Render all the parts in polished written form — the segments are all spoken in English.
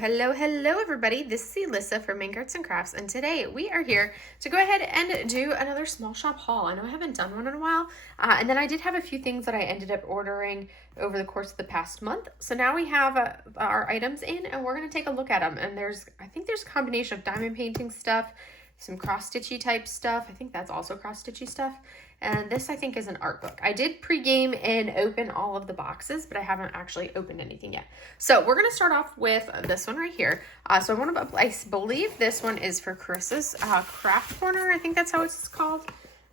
Hello everybody. This is Alyssa from Main Arts and Crafts, and today we are here to go ahead and do another small shop haul. I know I haven't done one in a while, and then I did have a few things that I ended up ordering over the course of the past month. So now we have our items in, and we're going to take a look at them. And I think there's a combination of diamond painting stuff, some cross-stitchy type stuff. I think that's also cross-stitchy stuff. And this, I think, is an art book. I did pregame and open all of the boxes, but I haven't actually opened anything yet. So we're going to start off with this one right here. I believe this one is for Chris's Craft Corner. I think that's how it's called.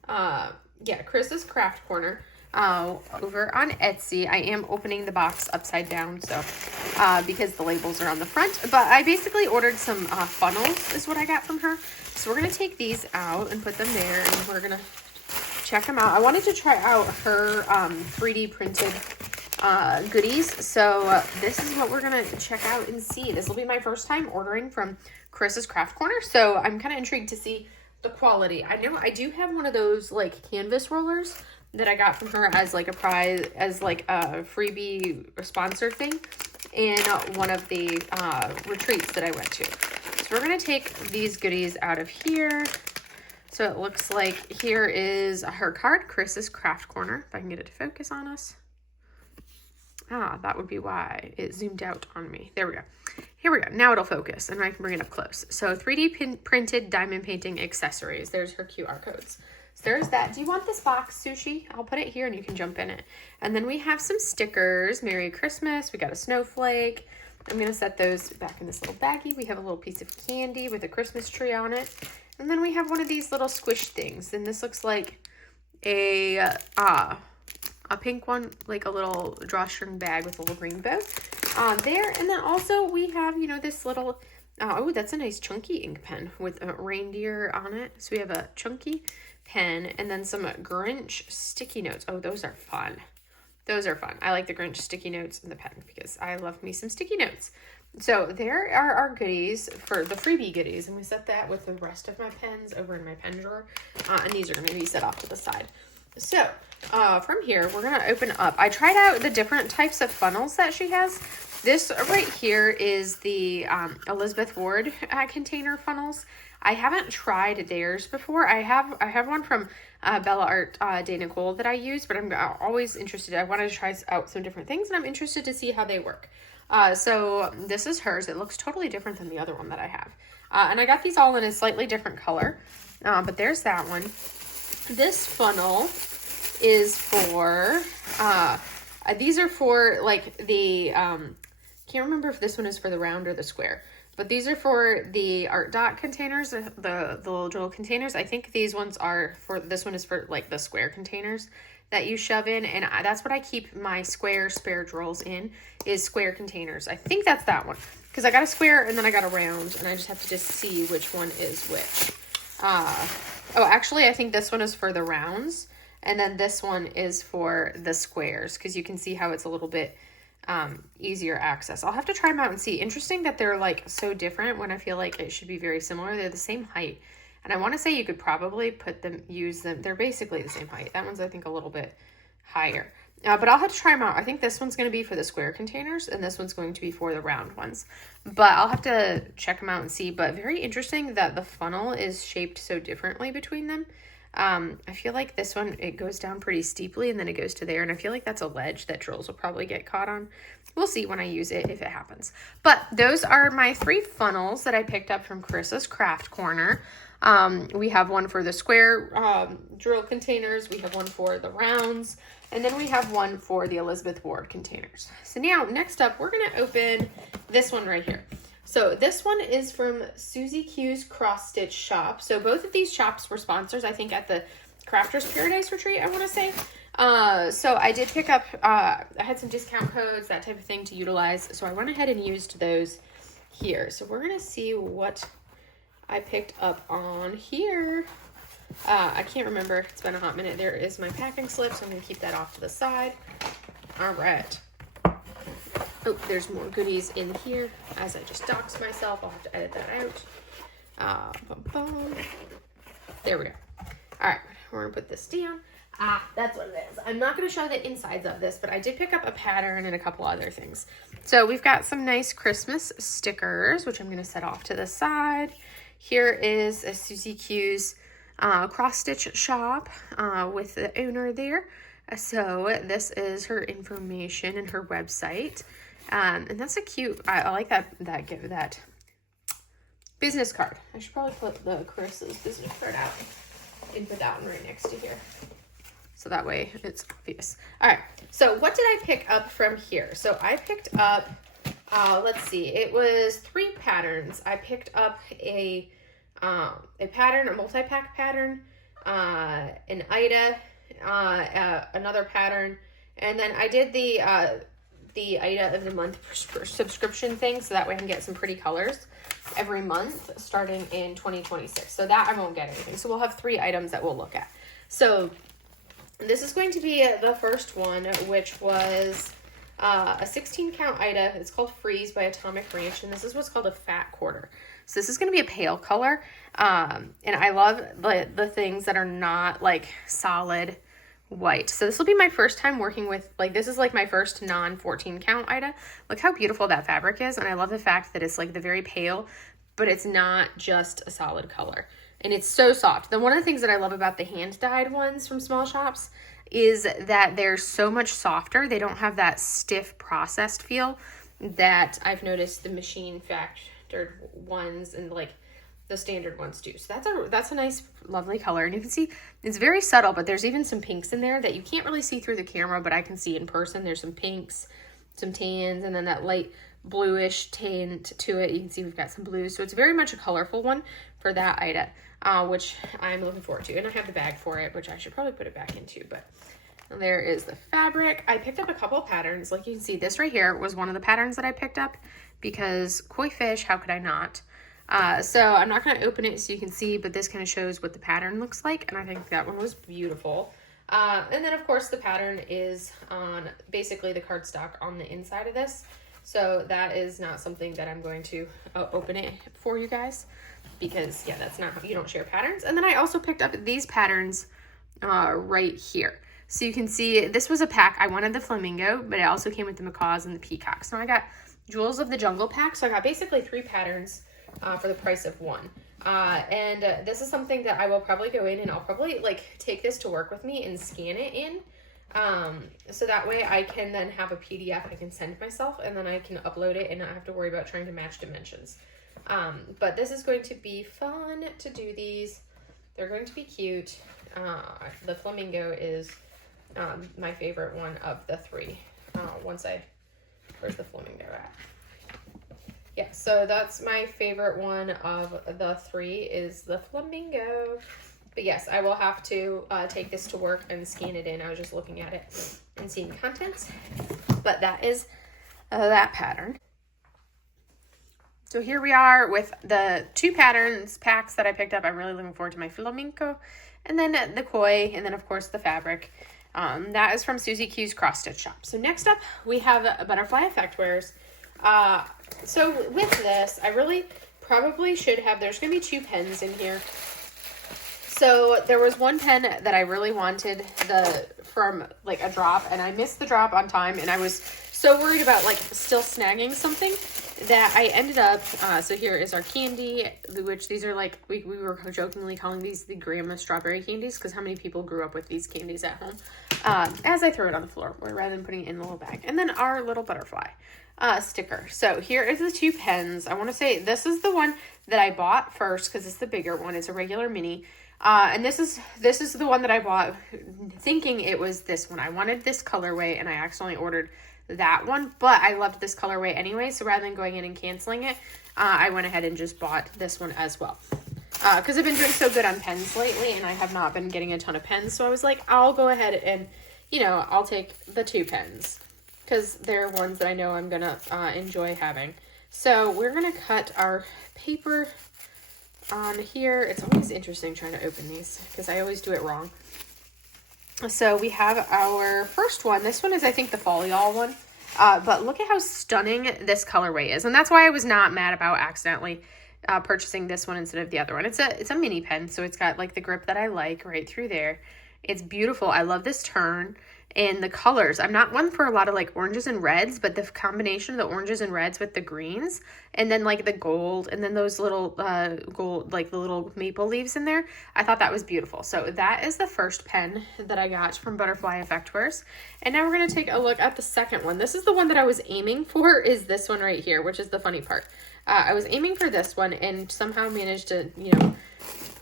Yeah, Chris's Craft Corner over on Etsy. I am opening the box upside down, so because the labels are on the front. But I basically ordered some funnels is what I got from her. So we're going to take these out and put them there, and we're going to check them out. I wanted to try out her 3D printed goodies, so this is what we're gonna check out and see. This will be my first time ordering from Chris's Craft Corner, so I'm kind of intrigued to see the quality. I know I do have one of those like canvas rollers that I got from her as like a prize, as like a freebie or sponsor thing in one of the retreats that I went to. So we're gonna take these goodies out of here. So it looks like here is her card, Chris's Craft Corner. If I can get it to focus on us. That would be why it zoomed out on me. There we go. Here we go. Now it'll focus and I can bring it up close. So 3D printed diamond painting accessories. There's her QR codes. So there's that. Do you want this box, Sushi? I'll put it here and you can jump in it. And then we have some stickers. Merry Christmas. We got a snowflake. I'm going to set those back in this little baggie. We have a little piece of candy with a Christmas tree on it. And then we have one of these little squish things. And this looks like a pink one, like a little drawstring bag with a little rainbow there. And then also we have, you know, this little, oh, that's a nice chunky ink pen with a reindeer on it. So we have a chunky pen and then some Grinch sticky notes. Oh, those are fun. Those are fun. I like the Grinch sticky notes in the pen because I love me some sticky notes. So there are our goodies for the freebie goodies, and we set that with the rest of my pens over in my pen drawer, and these are going to be set off to the side. So from here, we're going to open up. I tried out the different types of funnels that she has. This right here is the Elizabeth Ward container funnels. I haven't tried theirs before. I have one from Bella Art Day Nicole that I use, but I'm always interested. I wanted to try out some different things, and I'm interested to see how they work. So this is hers. It looks totally different than the other one that I have. And I got these all in a slightly different color. But there's that one. This funnel is for, these are for like the, can't remember if this one is for the round or the square. But these are for the art dot containers, the little jewel containers. I think these ones are for, this one is for like the square containers that you shove in. And that's what I keep my square spare drawers in, is square containers. I think that's that one. Because I got a square and then I got a round. And I just have to just see which one is which. Oh, actually, I think this one is for the rounds. And then this one is for the squares. Because you can see how it's a little bit easier access. I'll have to try them out and see. Interesting that they're like so different when I feel like it should be very similar. They're the same height, and I want to say you could probably use them. They're basically the same height. That one's I think a little bit higher, but I'll have to try them out. I think this one's going to be for the square containers and this one's going to be for the round ones, but I'll have to check them out and see. But very interesting that the funnel is shaped so differently between them. I feel like this one, it goes down pretty steeply and then it goes to there. And I feel like that's a ledge that drills will probably get caught on. We'll see when I use it, if it happens. But those are my 3 funnels that I picked up from Chris's Craft Corner. We have one for the square drill containers. We have one for the rounds. And then we have one for the Elizabeth Ward containers. So now, next up, we're going to open this one right here. So this one is from Susie Q's Cross Stitch Shop. So both of these shops were sponsors, I think, at the Crafters Paradise Retreat, I want to say. So I did pick up, I had some discount codes, that type of thing to utilize. So I went ahead and used those here. So we're going to see what I picked up on here. I can't remember. It's been a hot minute. There is my packing slip, so I'm going to keep that off to the side. All right. Oh, there's more goodies in here. As I just doxed myself, I'll have to edit that out. There we go. All right, we're gonna put this down. That's what it is. I'm not gonna show the insides of this, but I did pick up a pattern and a couple other things. So we've got some nice Christmas stickers, which I'm going to set off to the side. Here is a Susie Q's cross stitch shop with the owner there. So this is her information and her website. And that's a cute, I like that business card. I should probably put the Chris's business card out and put that one right next to here. So that way it's obvious. All right, so what did I pick up from here? So I picked up, let's see, it was 3 patterns. I picked up a pattern, a multi-pack pattern, an Ida, another pattern, and then I did the Ida of the month subscription thing, so that way I can get some pretty colors every month starting in 2026. So that I won't get anything. So we'll have 3 items that we'll look at. So this is going to be the first one, which was a 16 count Ida. It's called Freeze by Atomic Ranch, and this is what's called a fat quarter. So this is going to be a pale color, and I love the things that are not like solid white. So this will be my first time working with, like, this is like my first non 14 count Ida. Look how beautiful that fabric is, and I love the fact that it's like the very pale, but it's not just a solid color. And it's so soft. Then one of the things that I love about the hand-dyed ones from small shops is that they're so much softer. They don't have that stiff processed feel that I've noticed the machine factored ones and like the standard ones do. So that's a nice, lovely color. And you can see it's very subtle, but there's even some pinks in there that you can't really see through the camera, but I can see in person. There's some pinks, some tans, and then that light bluish tint to it. You can see we've got some blues. So it's very much a colorful one for that Ida, which I'm looking forward to. And I have the bag for it, which I should probably put it back into, but there is the fabric. I picked up a couple patterns. Like you can see, this right here was one of the patterns that I picked up because koi fish, how could I not? So I'm not going to open it so you can see, but this kind of shows what the pattern looks like. And I think that one was beautiful. And then of course the pattern is on basically the cardstock on the inside of this. So that is not something that I'm going to open it for you guys because yeah, that's not how you don't share patterns. And then I also picked up these patterns right here. So you can see this was a pack. I wanted the flamingo, but it also came with the macaws and the peacocks. So I got Jewels of the Jungle pack. So I got basically 3 patterns for the price of 1. And this is something that I will probably go in and I'll probably like take this to work with me and scan it in. So that way I can then have a PDF I can send myself and then I can upload it and not have to worry about trying to match dimensions. But this is going to be fun to do these. They're going to be cute. The flamingo is my favorite one of the 3. Where's the flamingo at? Yeah, so that's my favorite one of the 3 is the flamingo. But yes, I will have to take this to work and scan it in. I was just looking at it and seeing contents. But that is that pattern. So here we are with the 2 packs that I picked up. I'm really looking forward to my flamenco. And then the koi, and then of course the fabric. That is from Susie Q's Cross Stitch Shop. So next up, we have a butterfly effect wares. So with this, I really probably should have, there's going to be 2 pens in here. So there was one pen that I really wanted from like a drop, and I missed the drop on time, and I was so worried about like still snagging something that I ended up, so here is our candy, which these are like, we were jokingly calling these the grandma strawberry candies, because how many people grew up with these candies at home, as I throw it on the floor, rather than putting it in the little bag. And then our little butterfly sticker. So here is the 2 pens. I want to say this is the one that I bought first, because it's the bigger one. It's a regular mini. And this is the one that I bought thinking it was this one. I wanted this colorway, and I accidentally ordered that one, but I loved this colorway anyway, so rather than going in and canceling it, I went ahead and just bought this one as well. Because I've been doing so good on pens lately, and I have not been getting a ton of pens, so I was like, I'll go ahead and, I'll take the 2 pens, because they're ones that I know I'm gonna enjoy having. So we're gonna cut our paper on here. It's always interesting trying to open these, because I always do it wrong. So we have our first one. This one is, I think, the Fall Y'all one. But look at how stunning this colorway is. And that's why I was not mad about accidentally purchasing this one instead of the other one. It's a mini pen, so it's got like the grip that I like right through there. It's beautiful. I love this turn and the colors. I'm not one for a lot of like oranges and reds, but the combination of the oranges and reds with the greens and then like the gold and then those little gold, like the little maple leaves in there, I thought that was beautiful. So that is the first pen that I got from Butterfly Effectwares. And now we're going to take a look at the second one. This is the one that I was aiming for, is this one right here, which is the funny part. I was aiming for this one and somehow managed to, you know,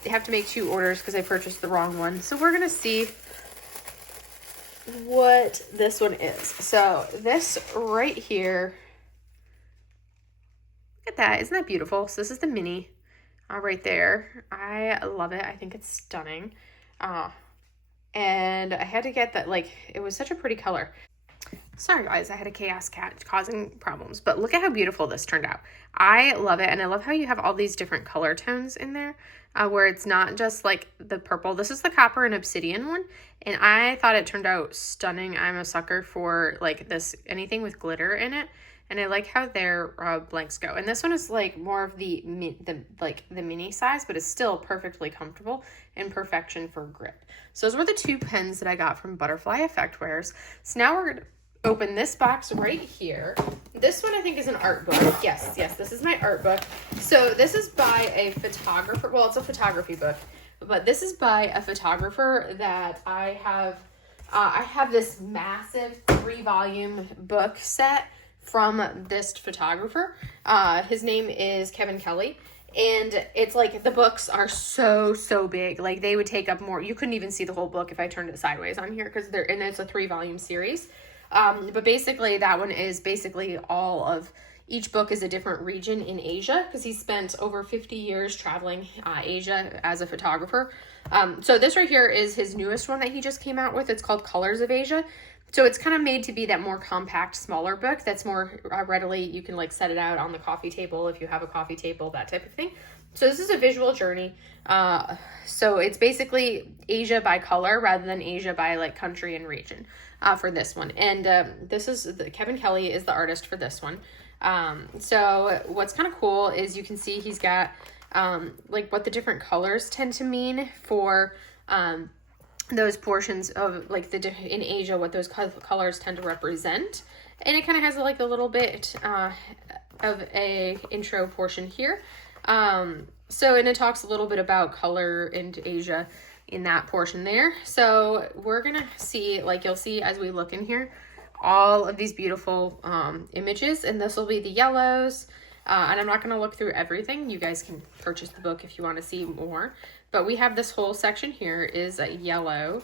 have to make 2 orders because I purchased the wrong one. So we're going to see what this one is. So this right here, look at that. Isn't that beautiful? So this is the mini right there. I love it. I think it's stunning. And I had to get that, like, it was such a pretty color. Sorry guys, I had a chaos cat causing problems, but look at how beautiful this turned out. I love it, and I love how you have all these different color tones in there, where it's not just like the purple. This is the copper and obsidian one, and I thought it turned out stunning. I'm a sucker for like this, anything with glitter in it, and I like how their blanks go. And this one is like more of the mini size, but it's still perfectly comfortable and perfection for grip. So those were the 2 pens that I got from Butterfly Effectwares. So now we're gonna open this box right here. This one I think is an art book. Yes, this is my art book. So this is by a photographer. Well, it's a photography book, but this is by a photographer that I have this massive 3-volume book set from this photographer. His name is Kevin Kelly. And it's like the books are so big. Like they would take up more. You couldn't even see the whole book if I turned it sideways on here because and it's a 3-volume series. But basically that one is basically all of, each book is a different region in Asia because he spent over 50 years traveling Asia as a photographer. So this right here is his newest one that he just came out with. It's called Colors of Asia. So it's kind of made to be that more compact, smaller book that's more readily, you can like set it out on the coffee table if you have a coffee table, that type of thing. So this is a visual journey. So it's basically Asia by color rather than Asia by like country and region for this one. And this is, Kevin Kelly is the artist for this one. So what's kind of cool is you can see he's got like what the different colors tend to mean for those portions of like in Asia, what those colors tend to represent. And it kind of has like a little bit of a intro portion here. So, and it talks a little bit about color in Asia in that portion there. So we're going to see, like you'll see as we look in here, all of these beautiful images, and this will be the yellows. And I'm not going to look through everything. You guys can purchase the book if you want to see more. But we have this whole section here is a yellow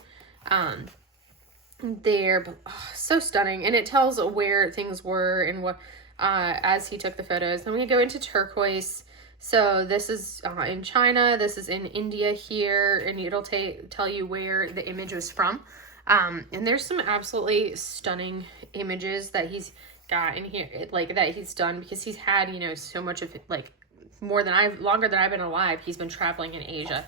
there, but so stunning. And it tells where things were and what as he took the photos. Then we go into turquoise. So this is in China, this is in India here, and it'll tell you where the image was from. And there's some absolutely stunning images that he's got in here, like that he's done, because he's had, you know, so much of it, like longer than I've been alive, he's been traveling in Asia.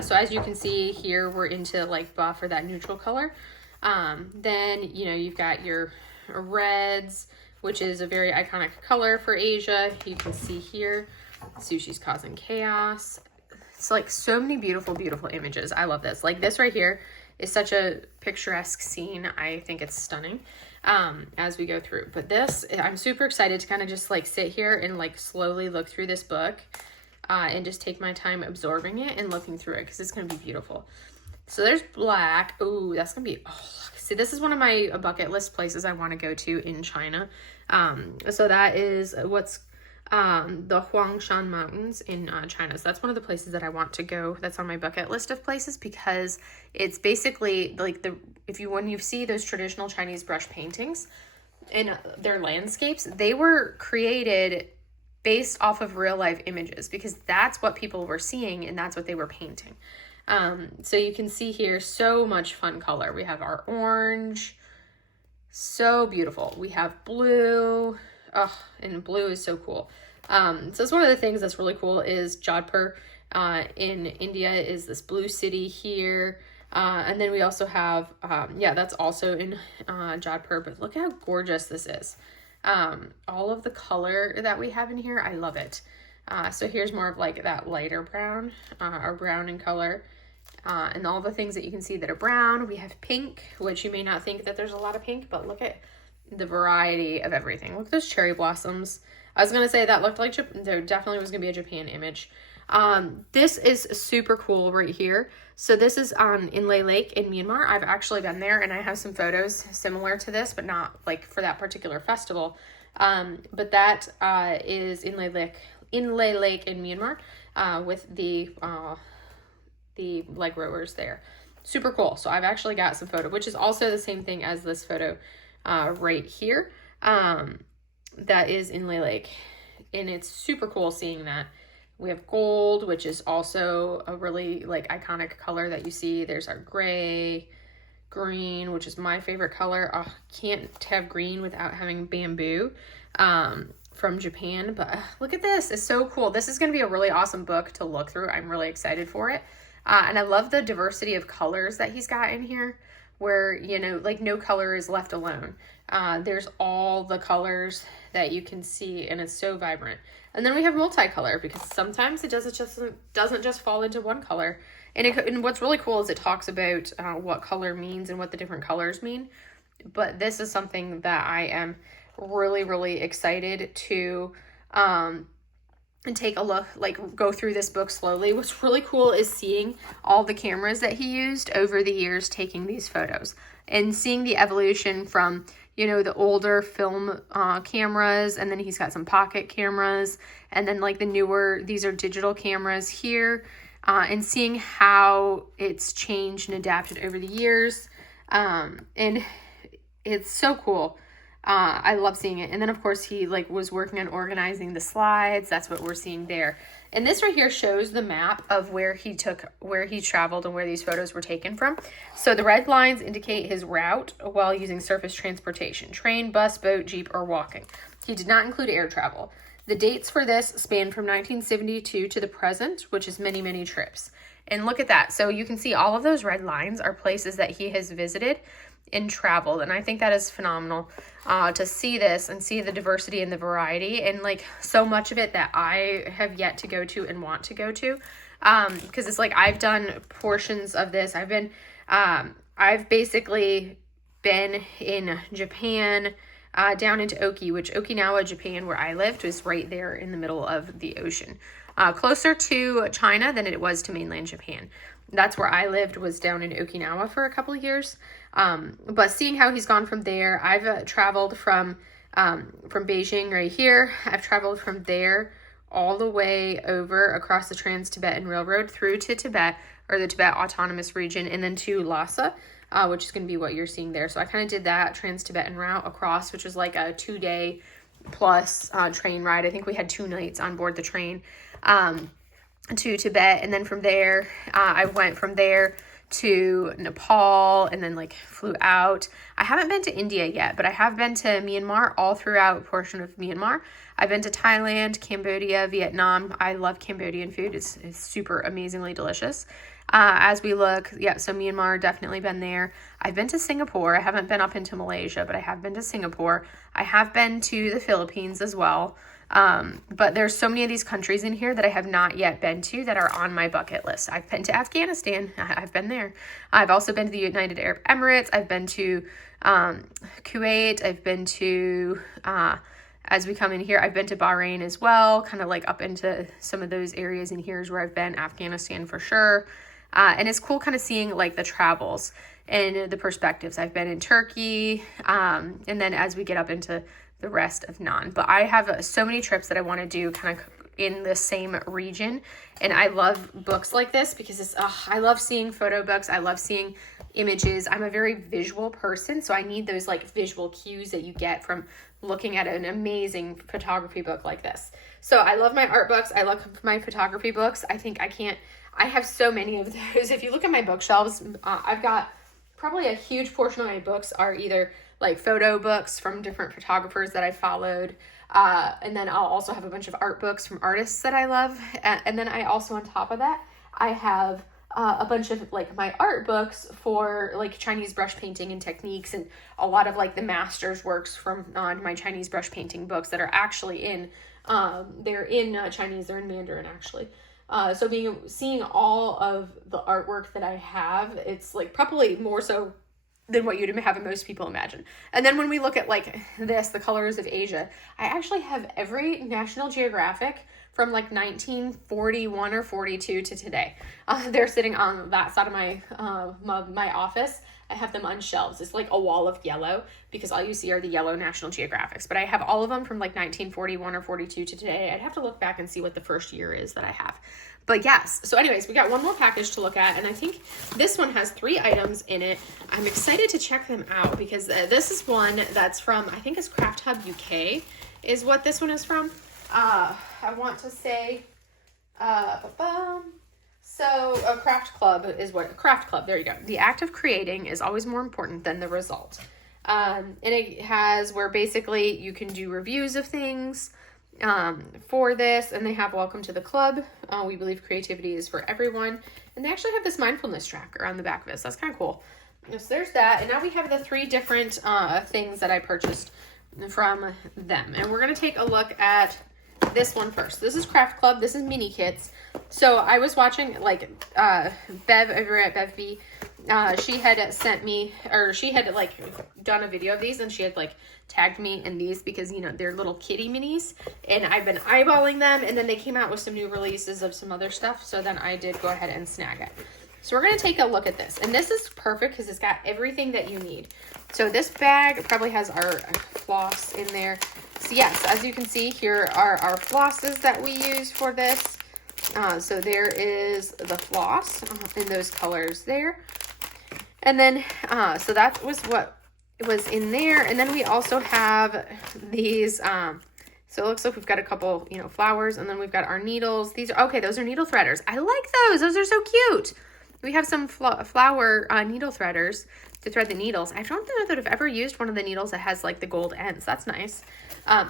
So as you can see here, we're into like buff or that neutral color. Then, you know, you've got your reds, which is a very iconic color for Asia. You can see here, Sushi's Causing Chaos. It's like so many beautiful images. I love this. Like this right here is such a picturesque scene. I think it's stunning as we go through. But this, I'm super excited to kind of just like sit here and like slowly look through this book and just take my time absorbing it and looking through it because it's going to be beautiful. So there's black. Ooh, that's going to be, oh, see, this is one of my bucket list places I want to go to in China. So that is what's the Huangshan Mountains in China. So that's one of the places that I want to go. That's on my bucket list of places because it's basically like when you see those traditional Chinese brush paintings in their landscapes, they were created based off of real life images because that's what people were seeing and that's what they were painting. So you can see here so much fun color. We have our orange, so beautiful. We have blue. Oh, and blue is so cool. So it's one of the things that's really cool is Jodhpur in India is this blue city here. And then we also have, that's also in Jodhpur, but look how gorgeous this is. All of the color that we have in here, I love it. So here's more of like that lighter brown or brown in color. And all the things that you can see that are brown. We have pink, which you may not think that there's a lot of pink, but look at the variety of everything. Look at those cherry blossoms. I was going to say that looked like, there definitely was going to be a Japan image. This is super cool right here. So this is on Inle Lake in Myanmar. I've actually been there and I have some photos similar to this, but not like for that particular festival. But that is Inle Lake in Myanmar with the leg rowers there. Super cool. So I've actually got some photo, which is also the same thing as this photo right here. That is Inle Lake. And it's super cool seeing that. We have gold, which is also a really like iconic color that you see. There's our gray, green, which is my favorite color. Oh, can't have green without having bamboo from Japan. But look at this. It's so cool. This is going to be a really awesome book to look through. I'm really excited for it. And I love the diversity of colors that he's got in here where, you know, like no color is left alone. There's all the colors that you can see and it's so vibrant. And then we have multicolor because sometimes it doesn't just fall into one color. And what's really cool is it talks about what color means and what the different colors mean. But this is something that I am really, really excited to and take a look, like go through this book slowly. What's really cool is seeing all the cameras that he used over the years taking these photos and seeing the evolution from, you know, the older film cameras, and then he's got some pocket cameras, and then like the newer, these are digital cameras here, and seeing how it's changed and adapted over the years. And it's so cool. I love seeing it. And then of course he like was working on organizing the slides. That's what we're seeing there. And this right here shows the map of where he traveled and where these photos were taken from. So the red lines indicate his route while using surface transportation, train, bus, boat, jeep, or walking. He did not include air travel. The dates for this span from 1972 to the present, which is many, many trips. And look at that. So you can see all of those red lines are places that he has visited and traveled, and I think that is phenomenal to see this and see the diversity and the variety, and like so much of it that I have yet to go to and want to go to, because it's like I've done portions of this. I've basically been in Japan, down into Okinawa, Japan, where I lived, was right there in the middle of the ocean, closer to China than it was to mainland Japan. That's where I lived, was down in Okinawa for a couple of years. But seeing how he's gone from there, I've traveled from Beijing right here. I've traveled from there all the way over across the Trans-Tibetan Railroad through to Tibet, or the Tibet Autonomous Region, and then to Lhasa, which is going to be what you're seeing there. So I kind of did that Trans-Tibetan route across, which was like a 2-day plus train ride. I think we had 2 nights on board the train to Tibet, and then from there I went from there to Nepal, and then like flew out. I haven't been to India yet, but I have been to Myanmar, all throughout a portion of Myanmar. I've been to Thailand, Cambodia, Vietnam. I love Cambodian food. It's super amazingly delicious. As we look, yeah, so Myanmar, definitely been there. I've been to Singapore. I haven't been up into Malaysia, but I have been to Singapore. I have been to the Philippines as well. But there's so many of these countries in here that I have not yet been to that are on my bucket list. I've been to Afghanistan. I've been there. I've also been to the United Arab Emirates. I've been to Kuwait. I've been to, as we come in here, I've been to Bahrain as well, kind of like up into some of those areas in here is where I've been. Afghanistan for sure. And it's cool kind of seeing like the travels and the perspectives. I've been in Turkey, and then as we get up into the rest of non. But I have so many trips that I want to do kind of in the same region, and I love books like this because I love seeing photo books. I love seeing images. I'm a very visual person, so I need those like visual cues that you get from looking at an amazing photography book like this. So I love my art books. I love my photography books. I have so many of those. If you look at my bookshelves, I've got probably a huge portion of my books are either like photo books from different photographers that I followed. And then I'll also have a bunch of art books from artists that I love. And then I also, on top of that, I have a bunch of like my art books for like Chinese brush painting and techniques, and a lot of like the master's works from my Chinese brush painting books that are actually they're in Chinese, they're in Mandarin actually. So seeing all of the artwork that I have, it's like probably more so than what you'd have most people imagine. And then when we look at like this, the colors of Asia, I actually have every National Geographic from like 1941 or 42 to today. They're sitting on that side of my office. I have them on shelves. It's like a wall of yellow because all you see are the yellow National Geographics. But I have all of them from like 1941 or 42 to today. I'd have to look back and see what the first year is that I have. But yes, so anyways, we got one more package to look at, and I think this one has 3 items in it. I'm excited to check them out because this is one that's from, I think it's Craft Hub UK is what this one is from. I want to say, so a craft club is what, craft club, there you go. The act of creating is always more important than the result. And it has where basically you can do reviews of things for this, and they have welcome to the club. We believe creativity is for everyone. And they actually have this mindfulness tracker on the back of this. That's kind of cool. So there's that. And now we have the 3 different things that I purchased from them. And we're going to take a look at this one first. This is Craft Club. This is mini kits. So I was watching like Bev over at BevB. She had sent me, or she had like done a video of these, and she had like tagged me in these because, you know, they're little kitty minis, and I've been eyeballing them, and then they came out with some new releases of some other stuff, so then I did go ahead and snag it. So we're going to take a look at this, and this is perfect because it's got everything that you need. So this bag probably has our floss in there. So yes, as you can see, here are our flosses that we use for this. So there is the floss in those colors there. And then, so that was what was in there. And then we also have these, so it looks like we've got a couple, you know, flowers, and then we've got our needles. These are, okay, those are needle threaders. I like those. Those are so cute. We have some flower needle threaders to thread the needles. I don't know that I've ever used one of the needles that has like the gold ends. That's nice.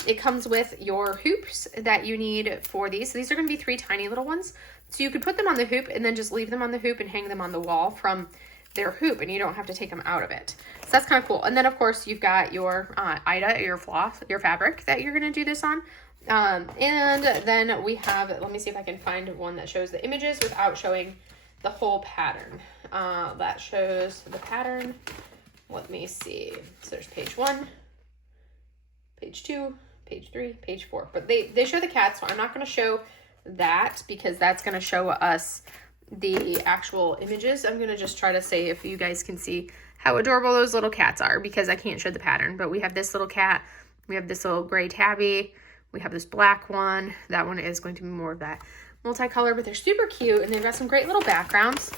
It comes with your hoops that you need for these. So these are going to be 3 tiny little ones. So you could put them on the hoop and then just leave them on the hoop and hang them on the wall from their hoop, and you don't have to take them out of it. So that's kind of cool. And then of course you've got your Ida, your floss, your fabric that you're going to do this on. And then we have, let me see if I can find one that shows the images without showing the whole pattern. That shows the pattern. Let me see. So there's page 1, page 2, page 3, page 4. But they show the cat, so I'm not going to show that because that's going to show us the actual images. I'm going to just try to say if you guys can see how adorable those little cats are because I can't show the pattern. But we have this little cat. We have this little gray tabby. We have this black one. That one is going to be more of that multicolor, but they're super cute, and they've got some great little backgrounds.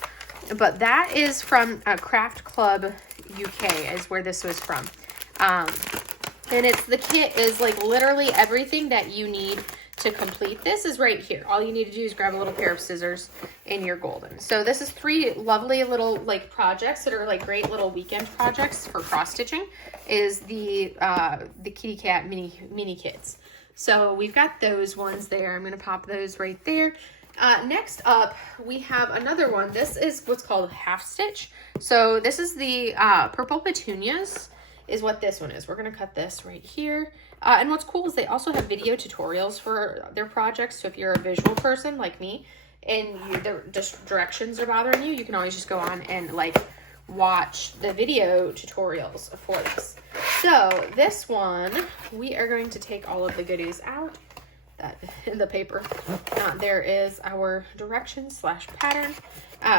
But that is from Craft Club UK is where this was from. And it's, the kit is like literally everything that you need to complete this is right here. All you need to do is grab a little pair of scissors and you're golden. So this is 3 lovely little like projects that are like great little weekend projects for cross stitching. Is the kitty cat mini kits. So we've got those ones there. I'm going to pop those right there. Next up, we have another one. This is what's called half stitch. So this is the purple petunias is what this one is. We're going to cut this right here. And what's cool is they also have video tutorials for their projects. So if you're a visual person like me and the directions are bothering you, you can always just go on and like watch the video tutorials for this. So this one, we are going to take all of the goodies out. That in the paper. There is our directions / pattern.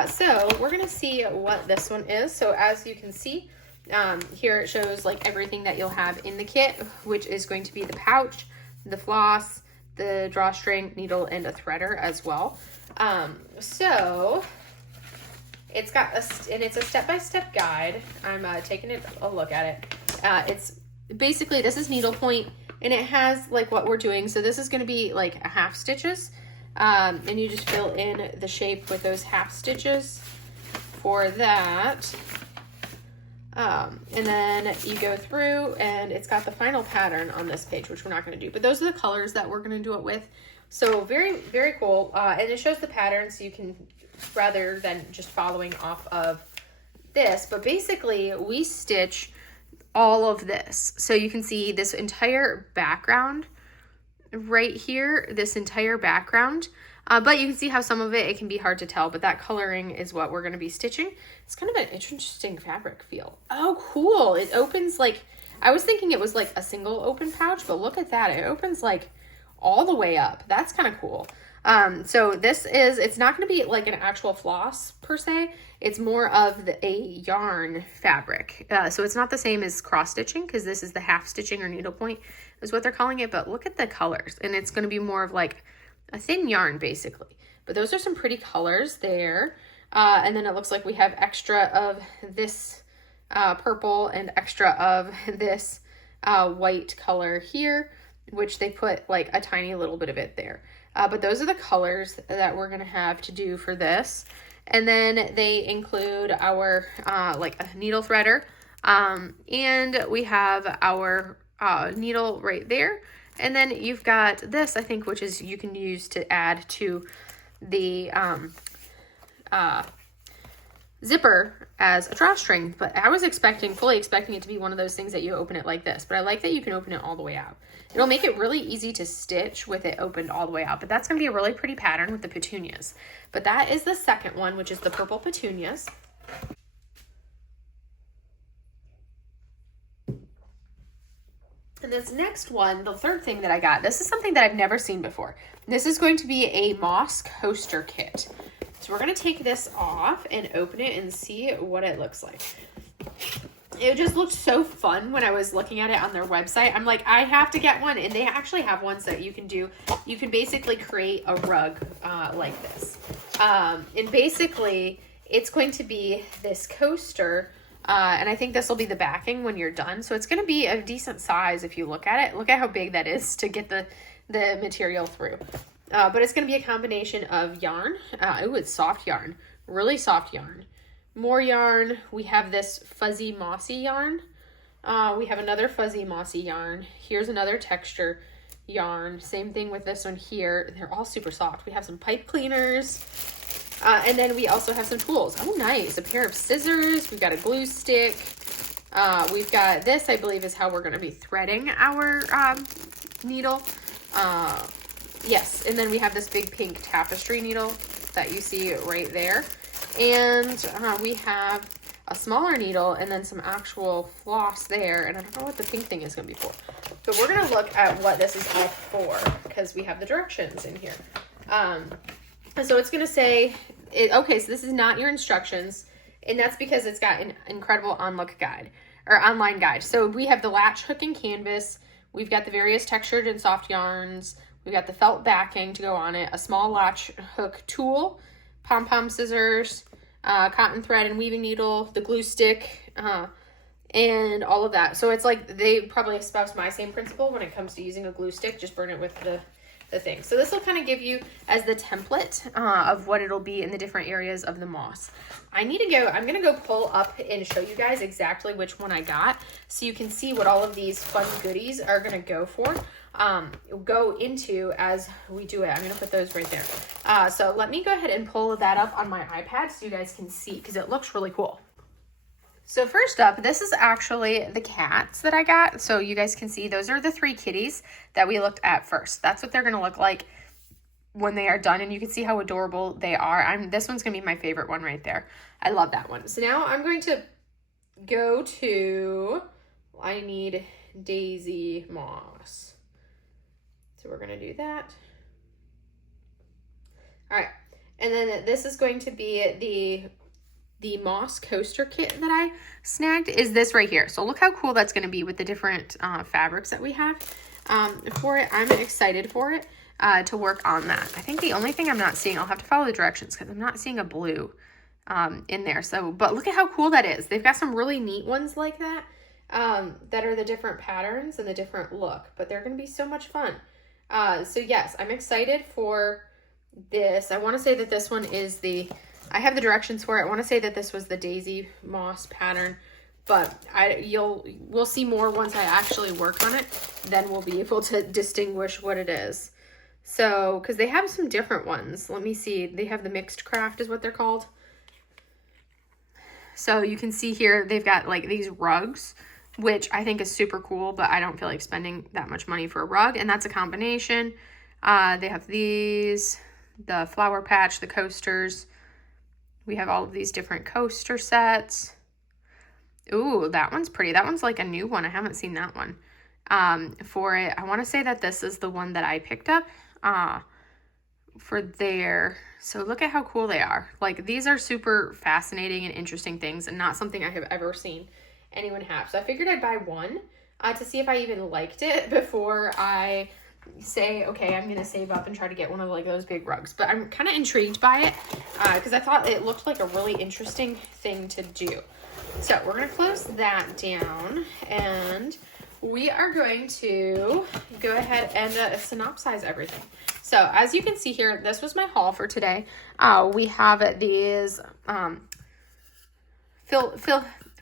So we're going to see what this one is. So as you can see, here it shows like everything that you'll have in the kit, which is going to be the pouch, the floss, the drawstring, needle, and a threader as well. So it's got it's a step-by-step guide. I'm taking a look at it. It's basically, this is needlepoint, and it has like what we're doing. So this is going to be like a half stitches, and you just fill in the shape with those half stitches for that. And then you go through, and it's got the final pattern on this page, which we're not going to do, but those are the colors that we're going to do it with. So very, very cool. And it shows the pattern, so you can, rather than just following off of this, but basically we stitch all of this. So you can see this entire background right here, this entire background. But you can see how some of it can be hard to tell, but that coloring is what we're going to be stitching. It's kind of an interesting fabric feel. Oh, cool. It opens like, I was thinking it was like a single open pouch, but look at that. It opens like all the way up. That's kind of cool. So this is, it's not going to be like an actual floss per se. It's more of a yarn fabric. So it's not the same as cross stitching, because this is the half stitching or needlepoint is what they're calling it. But look at the colors, and it's going to be more of like a thin yarn basically. But those are some pretty colors there. And then it looks like we have extra of this purple and extra of this white color here, which they put like a tiny little bit of it there. But those are the colors that we're going to have to do for this. And then they include our like a needle threader. And we have our needle right there. And then you've got this, I think, which is you can use to add to the zipper as a drawstring. But I was fully expecting it to be one of those things that you open it like this. But I like that you can open it all the way out. It'll make it really easy to stitch with it opened all the way out. But that's going to be a really pretty pattern with the petunias. But that is the second one, which is the purple petunias. And this next one, the third thing that I got, this is something that I've never seen before. This is going to be a moss coaster kit. So we're going to take this off and open it and see what it looks like. It just looked so fun when I was looking at it on their website. I'm like, I have to get one. And they actually have ones that you can do. You can basically create a rug like this. And basically, it's going to be this coaster. And I think this will be the backing when you're done. So it's going to be a decent size if you look at it. Look at how big that is to get the material through. But it's going to be a combination of yarn. Ooh, it's soft yarn. Really soft yarn. More yarn. We have this fuzzy mossy yarn. We have another fuzzy mossy yarn. Here's another texture yarn. Same thing with this one here. They're all super soft. We have some pipe cleaners. And then we also have some tools. Oh, nice. A pair of scissors. We've got a glue stick. We've got this, I believe, is how we're going to be threading our needle. Yes. And then we have this big pink tapestry needle that you see right there. And we have a smaller needle and then some actual floss there. And I don't know what the pink thing is going to be for. But we're going to look at what this is all for, because we have the directions in here. So it's going to say, okay, so this is not your instructions, and that's because it's got an incredible online guide. So we have the latch hook and canvas. We've got the various textured and soft yarns. We've got the felt backing to go on it, a small latch hook tool, pom-pom scissors, cotton thread and weaving needle, the glue stick, and all of that. So it's like they probably espouse my same principle when it comes to using a glue stick. Just burn it with the thing. So this will kind of give you as the template of what it'll be in the different areas of the moss. I'm going to go pull up and show you guys exactly which one I got, so you can see what all of these fun goodies are going to go into as we do it. I'm going to put those right there. So let me go ahead and pull that up on my iPad so you guys can see, because it looks really cool. So first up, this is actually the cats that I got. So you guys can see those are the 3 kitties that we looked at first. That's what they're going to look like when they are done. And you can see how adorable they are. This one's going to be my favorite one right there. I love that one. So now I'm going to go to, I need Daisy Moss. So we're going to do that. All right. And then this is going to be the moss coaster kit that I snagged is this right here. So look how cool that's going to be with the different fabrics that we have for it. I'm excited for it to work on that. I think the only thing I'm not seeing, I'll have to follow the directions because I'm not seeing a blue in there. So, but look at how cool that is. They've got some really neat ones like that that are the different patterns and the different look, but they're going to be so much fun. So yes, I'm excited for this. I want to say that this one is I have the directions for it. I want to say that this was the Daisy Moss pattern, but we'll see more once I actually work on it. Then we'll be able to distinguish what it is. So, because they have some different ones. Let me see. They have the mixed craft is what they're called. So you can see here, they've got like these rugs, which I think is super cool, but I don't feel like spending that much money for a rug. And that's a combination. They have these. the flower patch, the coasters. We have all of these different coaster sets. Ooh, that one's pretty. That one's like a new one. I haven't seen that one. For it, I want to say that this is the one that I picked up for there. So look at how cool they are. Like, these are super fascinating and interesting things and not something I have ever seen anyone have. So I figured I'd buy one to see if I even liked it before I say, okay, I'm going to save up and try to get one of like those big rugs. But I'm kind of intrigued by it because I thought it looked like a really interesting thing to do. So we're going to close that down and we are going to go ahead and synopsize everything. So as you can see here, this was my haul for today. We have these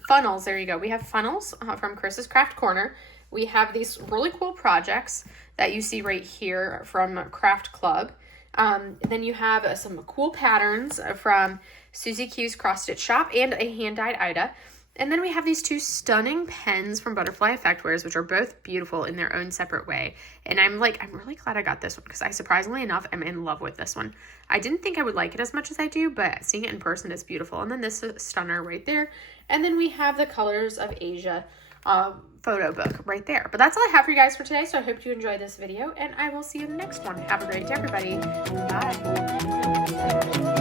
funnels. There you go. We have funnels from Chris's Craft Corner. We have these really cool projects that you see right here from Craft Club. Then you have some cool patterns from Susie Q's Cross Stitch Shop and a hand-dyed Ida. And then we have these two stunning pens from Butterfly Effect Wares, which are both beautiful in their own separate way. And I'm really glad I got this one because I surprisingly enough am in love with this one. I didn't think I would like it as much as I do, but seeing it in person is beautiful. And then this stunner right there. And then we have the Colors of Asia photo book right there. But that's all I have for you guys for today. So I hope you enjoyed this video and I will see you in the next one. Have a great day, everybody. Bye.